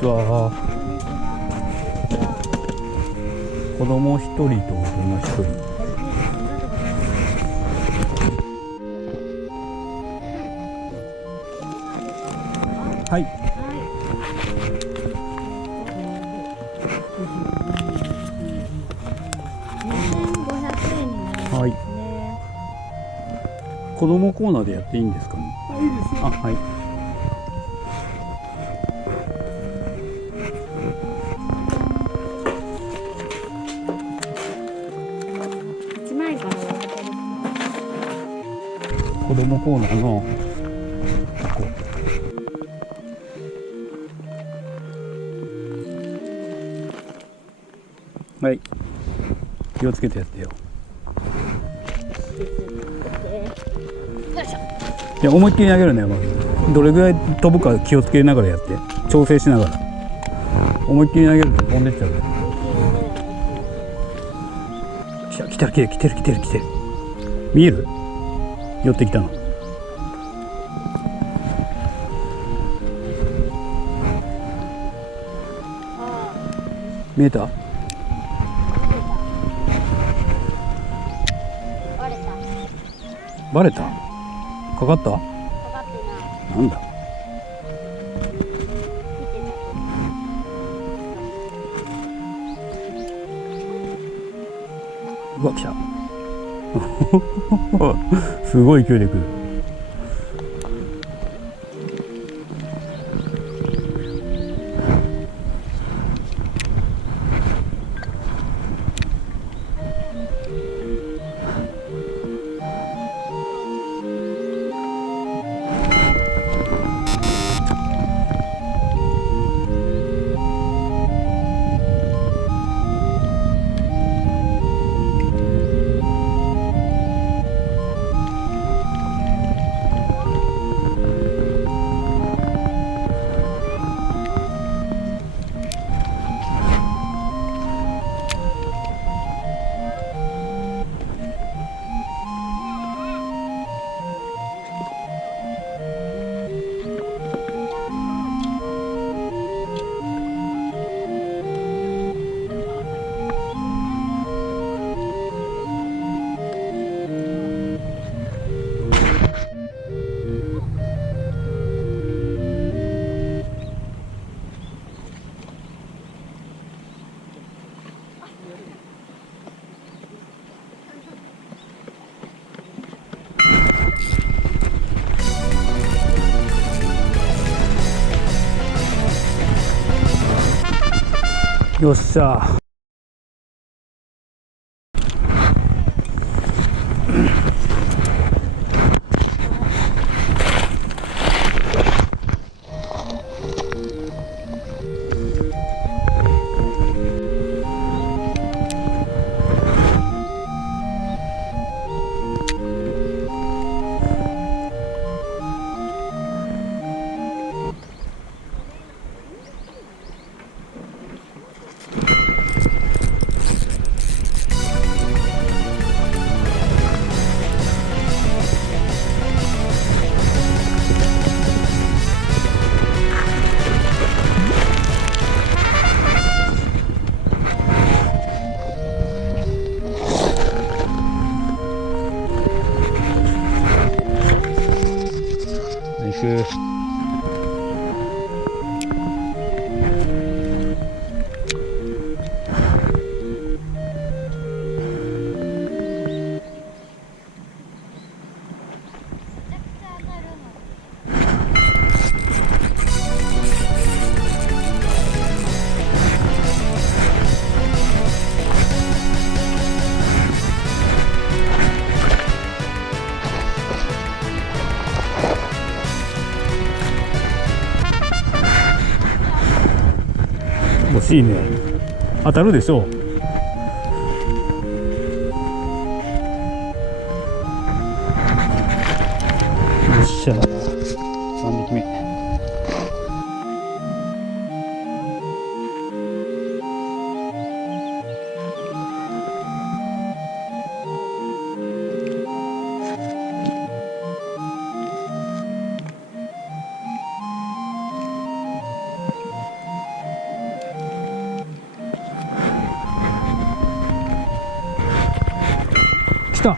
ちは。子供1人と大人1人。はい。2500円になりますね。はい。子供コーナーでやっていいんですかね。いいですよ。あ、はい。1枚からお渡りします。子供コーナーの箱。はい。気をつけてやってよ。よいしょ。いや、思いっきり投げるね、まず。どれぐらい飛ぶか気をつけながらやって。調整しながら。思いっきり投げると飛んでっちゃうね。来てる。見える？寄ってきたの。見えた？バレた？かかった？かかってない。なんだ？うわ、来た。すごい勢いで来る。よっしゃ。ナイス。惜しいね。当たるでしょう。よっしゃ。3匹目。来た。